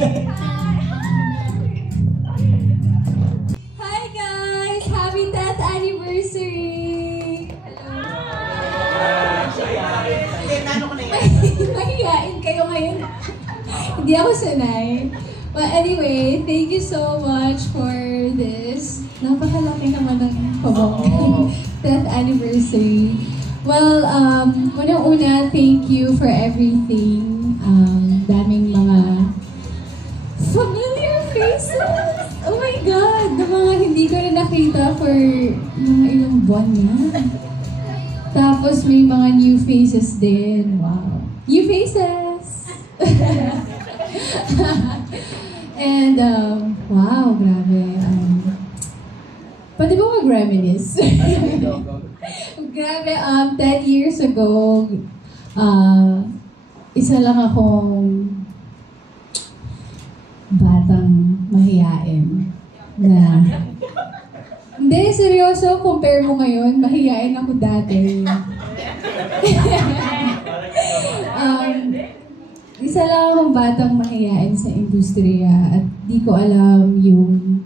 Hi guys! Happy 10th anniversary! Mahihain kayo ngayon. Hindi ako sanay. But anyway, thank you so much for this. Napakalaki naman ng pabong 10th anniversary. Well, unang-una, thank you for everything. Daming mga familiar faces. Oh my God! Na mga hindi ko na nakita for mga ilang buwan na. Tapos may mga new faces din. Wow. New faces! And, wow, grabe. Pwede ba mag-reminisce? Grabe, 10 years ago, isa lang akong batang mahiyain na hindi, seryoso, compare mo ngayon, mahiyain ako dati. Isa lang akong batang mahiyain sa industriya at di ko alam yung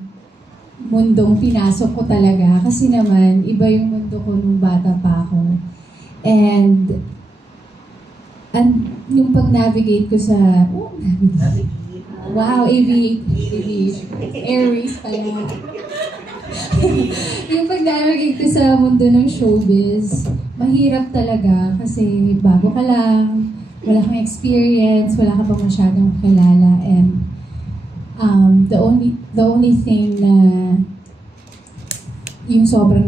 mundong pinasok ko talaga kasi naman iba yung mundo ko nung bata pa ako. And yung pag-navigate ko sa aviation, airways pala. Yung pag-navigate ko sa mundo ng showbiz, mahirap talaga kasi bago ka lang, wala kang experience, wala ka pa masyadong kilala, and the only thing na yung sobrang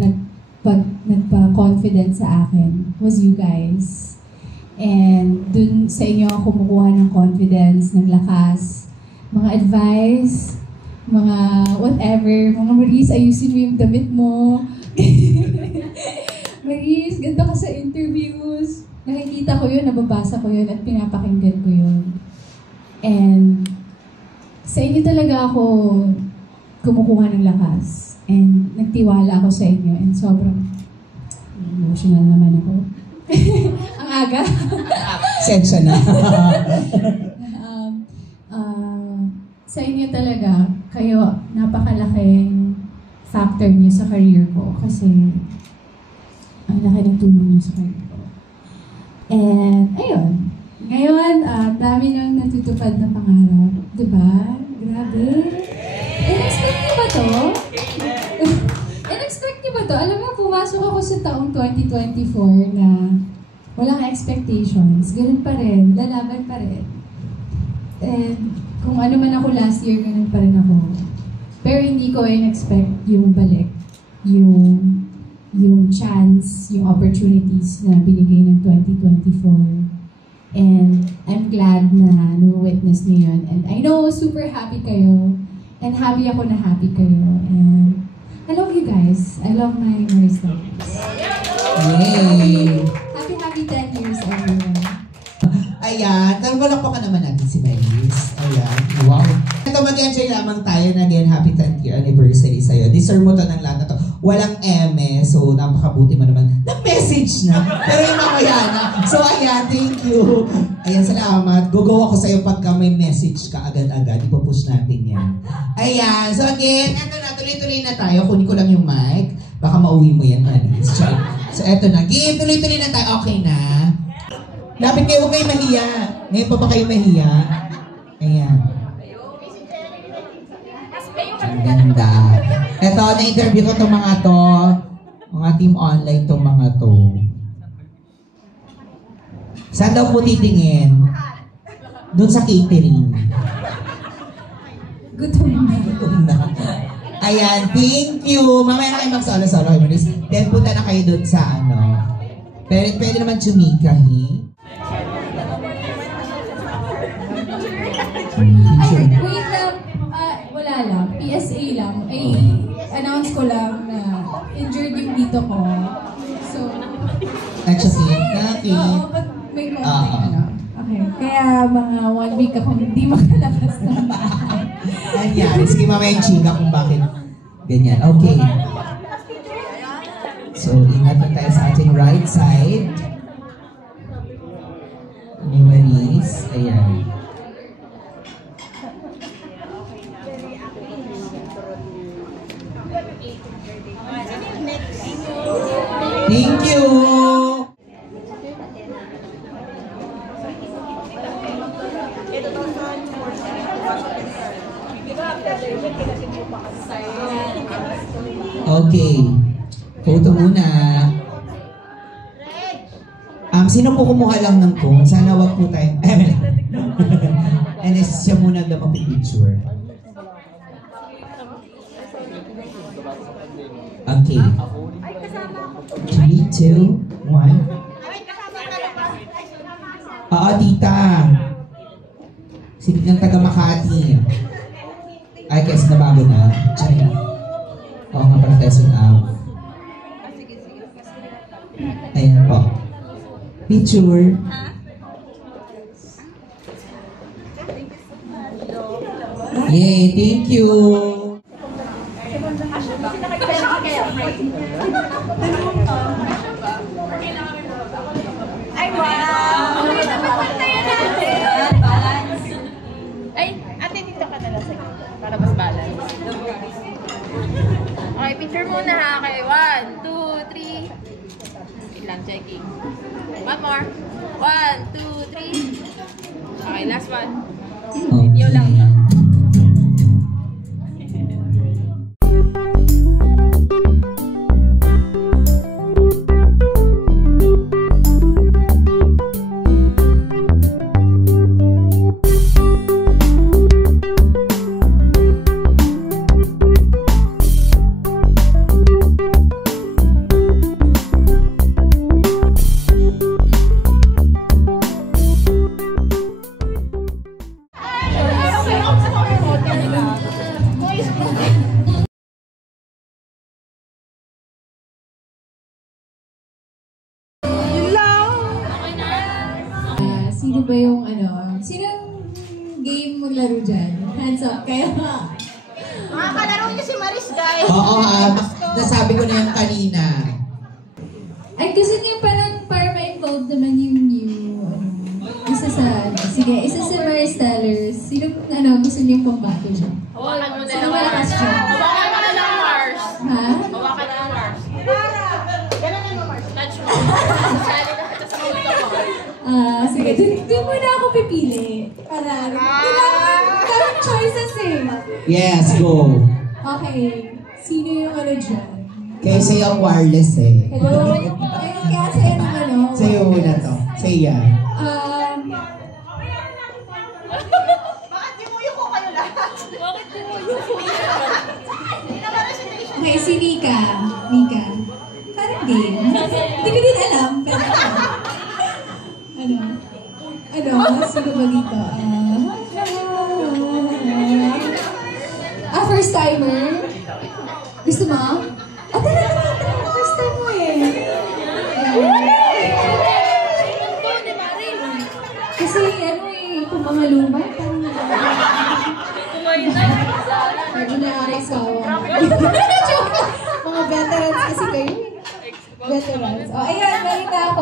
nagpa-confident sa akin was you guys. And dun sa inyo ako kumukuha ng confidence, ng lakas, mga advice, mga whatever, mga Maris, ayusin mo yung damit mo. Maris, ganda ka sa interviews. Nakikita ko yun, nababasa ko yun, at pinapakinggan ko yun. And sa inyo talaga ako kumukuha ng lakas. And nagtiwala ako sa inyo. And sobrang emotional naman ako. Ang aga. Sensya na. Sa inyo talaga, kayo napakalaking factor niyo sa career ko. Kasi ang laki ng tulong niyo sa career ko. And, ayun. Ngayon, dami nang natutupad na pangarap. Diba? Grabe. In-expect niyo ba to? In-expect niyo ba to? Alam mo, pumasok ako sa taong 2024 na walang expectations. Ganun pa rin. Lalaban pa rin. And, kung ano man ako last year, ganun pa rin ako. Pero hindi ko in-expect yung balik. Yung chance, yung opportunities na binigay ng 2024. And I'm glad na na-witness niyo yun. And I know, super happy kayo. And happy ako na happy kayo. And I love you guys. I love my Maris Lovers. Yay! Happy 10 years, everyone. Ayan, nagpalakpakan naman natin si Maris. Ayan, wow. Ito, mag-enjoy lamang tayo na again, happy 10th year anniversary sa'yo. Deserve mo to ng lahat na to. Walang eme, so napakabuti mo naman. Nag-message na, pero yung mamaya na. So ayan, thank you. Ayan, salamat. Go ako sa'yo pagka may message ka agad-agad. Ipo-push natin yan. Ayan, so again, eto na, tuloy-tuloy na tayo. Kunin ko lang yung mic. Baka mauwi mo yan, Maris. So eto na, game, tuloy-tuloy na tayo. Okay na. Lapit kayo, huwag kayo mahiya. Ngayon pa ba kayo mahiya? Ayan. Ang ganda. Eto, na-interview ko itong mga to. Mga team online itong mga to. Saan daw po titingin? Doon sa catering. Gutom na. Gutom na. Ayan, thank you. Mamaya na kayo mag-solo-solo. Then punta na kayo doon sa ano. Pwede naman chumika, Ay, wait lang. Wala lang. PSA lang. Ay, announce ko lang na injured yung dito ko. So, actually, okay. Oo, pag may konting ano. Okay. Kaya mga 1 week ako hindi makalabas ng bahay. Ayan, sige mamaya yung chika kung bakit ganyan. Okay. So, ingat na tayo sa ating right side. Ni Maris. Ayan. Thank you! Okay. Photo muna. Sino po kumuha lang ng phone? Sana wag po tayo. And siya muna daw magpipicture. Okay. 3, 2, 1. Oo, tita. Sige ng taga Makati. Ay, kasi nabago na. China. Oo nga pala tayo soon out. Ayan po. Picture. Yay, thank you. Ay, wow! Ay, ate, dito ka na lang sa gitna para mas balance. Okay, picture muna ha. Okay, 1, 2, 3. Wait lang, checking. One more. 1, 2, 3. Okay, last one. Video lang. Sino ba yung sinong game mo laro dyan? Hands up kayo. Mga kalaro niyo si Maris, guys. Oo, nasabi ko na yung kanina. Ay, gusto niyo parang para ma-involve naman yung isa sa, isa sa Maris Tellers. Sino, gusto niyo pang-battle dyan? Hawakan mo na Sino lang, malakas Mars. dyan? Hawakan mo na lang, Mars. Ha? Hawakan mo, Mars. Ganun mo, Mars. Touch mo. Sali na kita sa ulo mo. Sige, doon muna ako pipili. Para, daming choices eh. Yes, go. Okay, sino yung dyan? Kaysa yung wireless eh. Hello? Ayun, kaya sa'yo naman Sa'yo muna to. Sa'yo yan. Bakit dimuyo ko kayo lahat? Bakit dimuyo ko? Hindi naman recitation. Okay, si Mika. Mika. Parang game. Hindi ko din alam, pero sino ba dito? First timer? Gusto mo? Tara, first time mo eh. Kasi kung mga luma, parang medyo nakakasawa. Mga veterans kasi kayo eh. Veterans. Ayan, meron na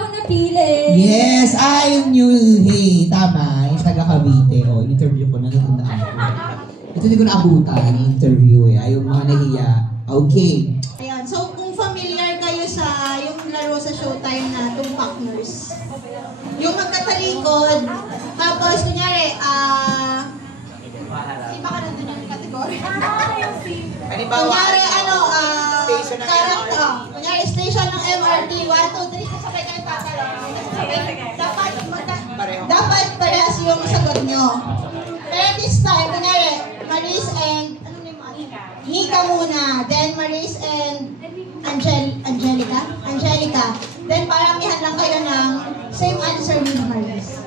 akong napili. Yes, I knew. Hey, tama. Yung taga Cavite. Interview ko na ako. Ito hindi ko naabutan, interview eh. Ayaw mga nahiya. Okay. Ayan. So, kung familiar kayo sa yung laro sa Showtime na Tumpak Nurse. Yung magkatalikod, tapos kunyari, iba ka nandun yung category. Kunyari, kunyari, station ng MRT, 1, 2, 3, kasabay kayo tatalong. Dapat parehas yung sagot nyo. Pero this time, kunyari, Maris and, Nika muna, then Maris and Angelica. Then paramihan lang kayo ng same answer ni Maris.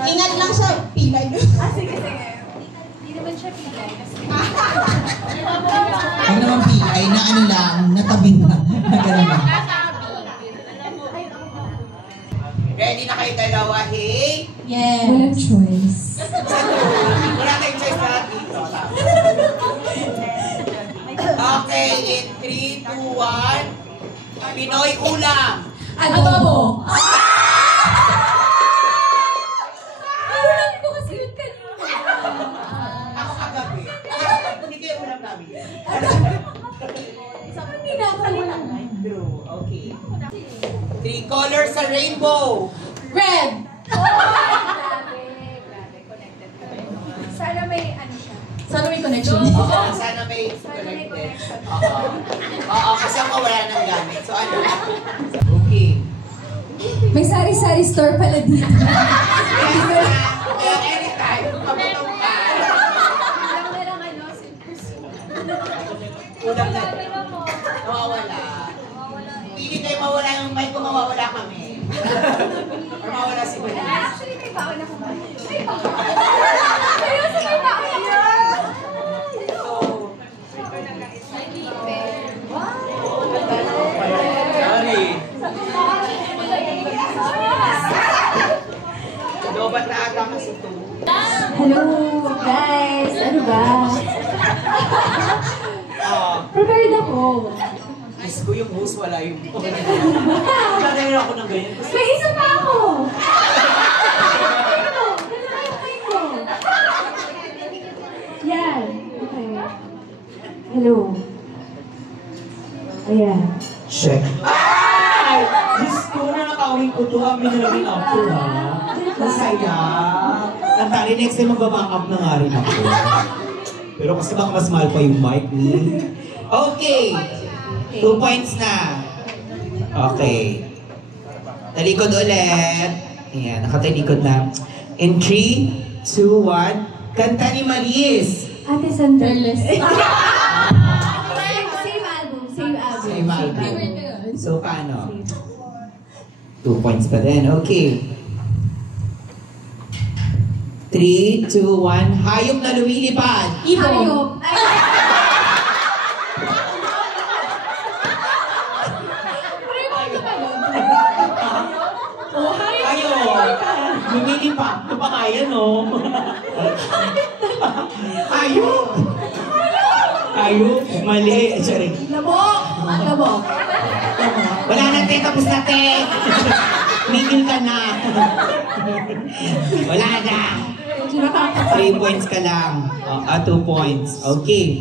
Ingat lang sa pilay. Sige. Hindi naman siya pilay. Huwag naman pilay na lang, natabing na. Nagano na. Ready na kayo dalawa, hey? Yes. Walang choice. Wala tayong choice lahat dito. Okay, in 3, 2, 1. Pinoy ulam. Adobo! Ulam ko kasi yun kanina. Ako kagabi. Three colors sa rainbow. Red! Sana may ano siya. Sana may connection. Oo, sana may connected. Oo, kasi ako wala nang gamit. So ano? Okay. May sari-sari store pala dito. Kaya anytime, pabutong ka. Lang na lang ano, silpus. Ulang na. Nawawala. Pili kayo mawala yung mic kung mawawala kami. Or mawala si Bali. Actually, may baon ako. May baon. Ayun, sa may baon ako. Sorry. Lobat na ata kasi ito. Hello, guys. Ano ba? Prepared ako. Diyos ko yung host, wala yung... Nagkakaroon ako ng ganyan. May isa pa ako. Ano? Nalakay ko. Yan. Okay. Hello. Ayan. Check. Ay! Diyos ko, nakakawin ko to. Ang minalamin after, ha? Masaya. Ang tali, next time mag-back up na nga rin ako. Pero kasi baka mas mahal pa yung mic ni. Okay. 2 points na. Okay. Talikod ulit. Ayan, nakatalikod na. In 3, 2, 1. Kanta ni Maris. Ate Sandra. Fearless. Same album. Same album. Same album. Favorite ko yun. So, paano? 2 points pa din. Okay. 3, 2, 1. Hayop na lumilipad. Ibon. Hayop. Hayop. Lumilipad. Ito pa kaya, no? Hayop. Hayop. Mali. Sorry. Labok. Labok. Wala na, te. Tapos na, te. Migil ka na. Wala na. 3 points ka lang. 2 points. Okay.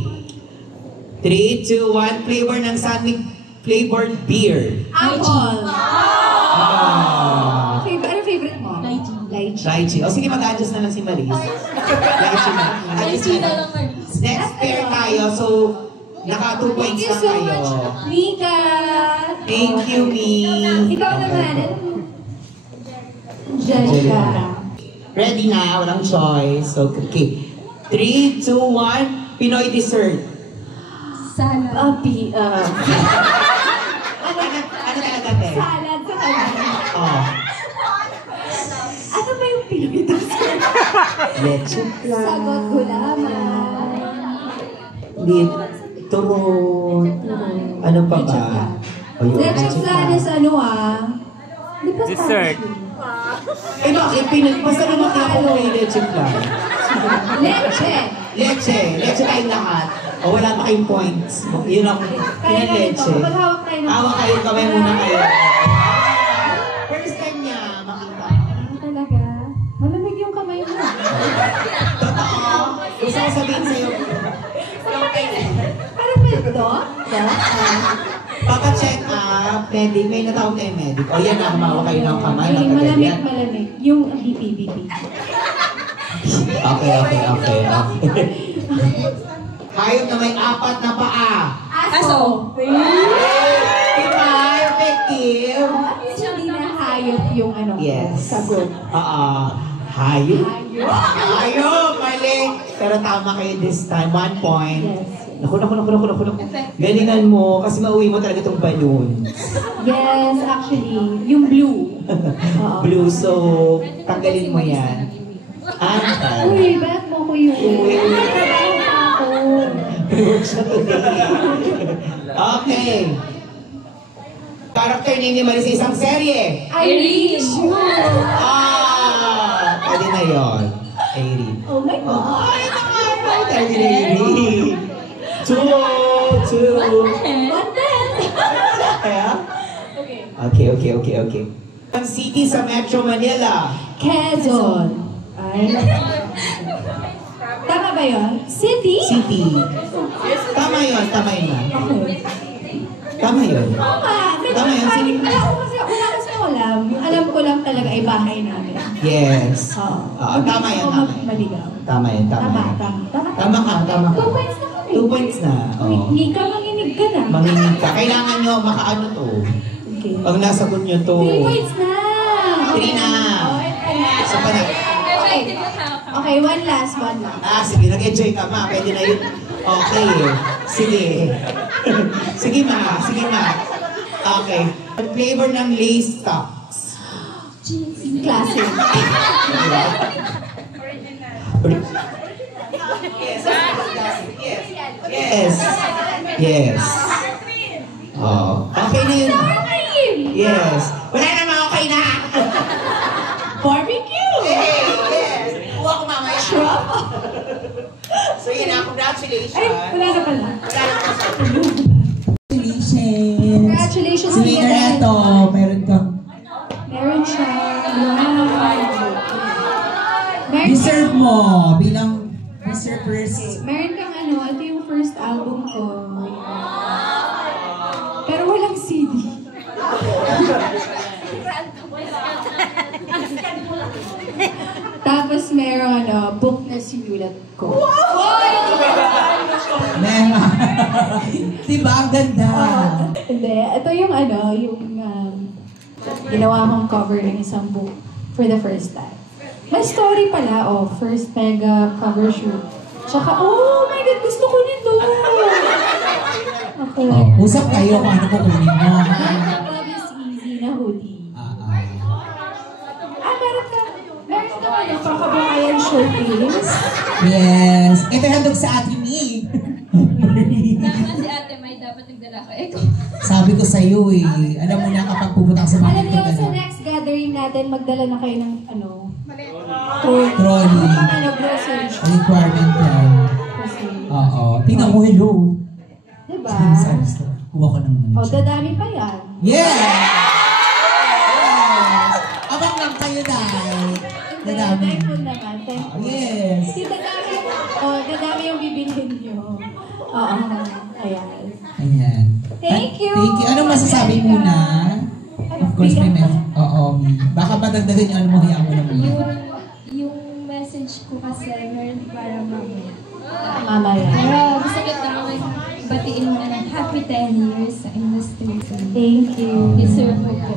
3, 2, 1. Flavor ng Sunmig flavored beer. Apple. Ah. Ano favorite mo? Lychee. Lychee. Lychee. O sige, mag-adjust na lang si Maris. Lychee na. Adjust Lychee na na lang. lang, Maris. Next pair tayo. So, naka 2 points Thank you lang so kayo. much, Mika. Thank you, Mi. Ikaw naman. Angelica. Ready na, walang choice. Okay. 3, 2, 1. Pinoy dessert. Salad. Ano talaga, te? Salad sa kanya. Oh. Ano ba yung Pinoy dessert? Leche plan. Sagot ko lamang. Turon. Ano pa ba? Oh, yun, Leche flan is ano Di ba Dessert. Eh bakit? Basta namatay ako may leche plan. Leche. Leche. Leche tayong lahat. O wala pa kayong points. Yun ang Kaya na ito. leche. Kapag hawak tayo ng... Hawak kayo, kamay muna kayo. First time niya makita. Talaga? Malamig yung kamay mo. Totoo. Gusto ko sabihin sa'yo. Parang may ito? Papa-check up, medic. May natawag kayo medic. O yan na, kumawa kayo ng kamay. Matagal Malamig, yan. malamig. Yung BP. Okay. Hayop na may 4 na paa. Aso. Diba? Effective. Hindi na hayop yung ano Yes. sa group. Hayop. Hayop, mali. Pero tama kayo this time. 1 point. Yes. Naku. Galingan mo kasi mauwi mo talaga itong balloon. Yes, actually. Yung blue. Oo. Blue, so tanggalin mo yan. Uy, ba't mo ko yun? Uy. Nagtrabaho pa ako. Okay. Character name ni Maris sa isang serye. Irene. Pwede na yun. Irene. Oh my God. Ay, naman. Irene. 2. What then? Okay. Ang city sa Metro Manila. Quezon. Ay. Tama ba yun? City? City. Tama yun na. Okay. Tama yun. Tama. Tama yan, sige. Wala kasi alam. Yung alam ko lang talaga ay bahay namin. Yes. Oo. Tama yan, tama yan. Maligaw. Tama yan, tama Tama, yan. tama. Tama ka, tama ka. 2 points na kami. 2 points na. Uy, Oo. Nika, manginig ka na. Manginig ka. Kailangan nyo makaano to. Okay. Pag nasagot nyo to. 3 points na. 3 na. So, Okay, one last. Sige, nag-enjoy ka, ma. Pwede na yun. Okay. Sige. Sige, ma. Sige, ma. Okay. Flavor ng Lay's Stocks. Classic. Yes. Yes. Oh, okay na yun. Yes. Wala naman okay na. Barbecue! Yes. Kuha ko mamaya. Shrimp! So yun na, congratulations. Ay, wala na pala. Wala na po. Congratulations. Congratulations, Si Kuya Reto, meron kang Meron siya. Meron deserve mo bilang deservers. Meron kang ito yung first album ko. Pero walang CD. Tapos meron book na sinulat ko. Mema. Diba? Ang ganda. Hindi, ito yung ginawa kong cover ng isang book for the first time. May story pala, first mega cover shoot. Tsaka, oh my God, gusto ko nito! Okay. Usap kayo kung ano kukunin mo. Love is easy na hoodie. Meron ka pangkabuhayan showcase. Yes. Ito handog sa atin eh. Tama si ate, may dapat nagdala ko. Eko. Sabi ko sa'yo eh. Alam mo na kapag pumunta ka sa mga Alam niyo, sa next gathering natin, magdala na kayo ng trolley. grocery. Requirement yan. Oo. Tingnan mo, hello. Diba? Kuha ko ng O, dadami pa yan. Yes! Abang lang kayo dahil. Dadami. Thankful naman. Thankful. Yes. Kasi dadami yung bibilhin nyo. Oo. Ayan. Ayan. Thank you. Thank you. Anong masasabi muna? Of course, may message. Oo. Baka madagdagan niyo ano mo, hayaan mo naman. Yung message ko kasi meron para mamaya. Mamaya. Pero gusto ko batiin mo ng happy 10 years sa industry. Thank you. Deserve mo po.